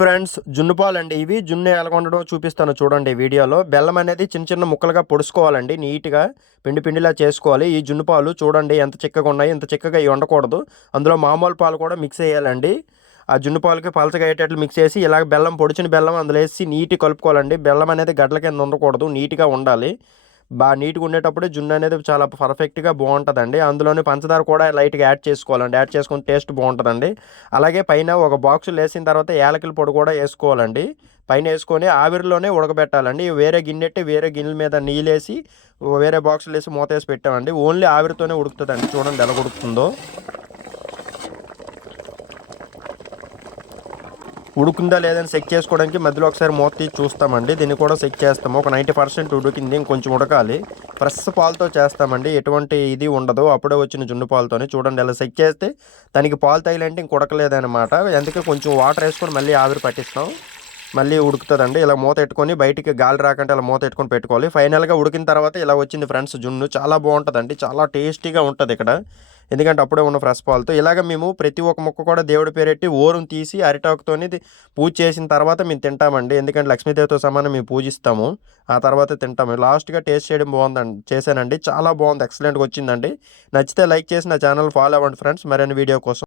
Friends జున్ను పాలండి ఇవి. జున్ను ఎలా వండడమో చూపిస్తాను చూడండి వీడియోలో. బెల్లం అనేది చిన్న చిన్న ముక్కలుగా పొడుసుకోవాలండి, నీట్గా పిండి పిండిలా చేసుకోవాలి. ఈ జున్ను పాలు చూడండి ఎంత చిక్కగా ఉన్నాయి. ఇంత చిక్కగా ఇవి ఉండకూడదు, అందులో మామూలు పాలు కూడా మిక్స్ చేయాలండి. ఆ జున్ను పాలకి పలచగా అయ్యేటట్లు మిక్స్ చేసి ఇలాగ బెల్లం, పొడిచిన బెల్లం అందులో వేసి నీట్గా కలుపుకోవాలండి. బెల్లం అనేది గడ్డల కింద ఉండకూడదు, నీట్గా ఉండాలి. బాగా నీట్గా ఉండేటప్పుడు జున్ను అనేది చాలా పర్ఫెక్ట్గా బాగుంటుందండి. అందులోని పంచదార కూడా లైట్గా యాడ్ చేసుకోవాలండి, యాడ్ చేసుకుని టేస్ట్ బాగుంటుందండి. అలాగే పైన ఒక బాక్సులు వేసిన తర్వాత యాలకుల పొడి కూడా వేసుకోవాలండి. పైన వేసుకొని ఆవిరిలోనే ఉడకబెట్టాలండి. వేరే గిన్నెట్టి వేరే గిన్నెల మీద నీళ్ళేసి వేరే బాక్సులు వేసి మూత వేసి పెట్టామండి. ఓన్లీ ఆవిరితోనే ఉడుకుతుందండి. చూడండి ఎలా ఉడుకుతుందో. ఉడుకుందా లేదని చెక్ చేసుకోవడానికి మధ్యలో ఒకసారి మూత తీసి చూస్తామండి. దీన్ని కూడా చెక్ చేస్తాము. ఒక 90% ఉడికింది, ఇంకొంచెం ఉడకాలి. ఫ్రెష్ పాలతో చేస్తామండి, ఎటువంటి ఇది ఉండదు. అప్పుడే వచ్చిన జున్ను పాలతోని చూడండి ఎలా చెక్ చేస్తే దానికి పాలు తగిలంటే ఇంక ఉడకలేదనమాట. అందుకే కొంచెం వాటర్ వేసుకొని మళ్ళీ ఆవిరి పట్టిస్తాం, మళ్ళీ ఉడుకుతుందండి. ఇలా మూత పెట్టుకొని బయటికి గాలి రాకంటే ఇలా మూత పెట్టుకొని పెట్టుకోవాలి. ఫైనల్గా ఉడికిన తర్వాత ఇలా వచ్చింది ఫ్రెండ్స్ జున్ను. చాలా బాగుంటుందండి, చాలా టేస్టీగా ఉంటుంది ఇక్కడ. ఎందుకంటే అప్పుడే ఉన్న ఫ్రెష్ పాలతో. ఇలాగ మేము ప్రతి ఒక్క ముక్క కూడా దేవుడి పేరెట్టి ఓరుని తీసి అరిటాకుతోని పూజ చేసిన తర్వాత మేము తింటామండి. ఎందుకంటే లక్ష్మీదేవితో సమానం మేము పూజిస్తాము, ఆ తర్వాత తింటాము. లాస్ట్గా టేస్ట్ చేయడం బాగుందండి, చేశానండి. చాలా బాగుంది, ఎక్సలెంట్గా వచ్చిందండి. నచ్చితే లైక్ చేసి నా ఛానల్ ఫాలో అవ్వండి ఫ్రెండ్స్, మరిన్ని వీడియో కోసం.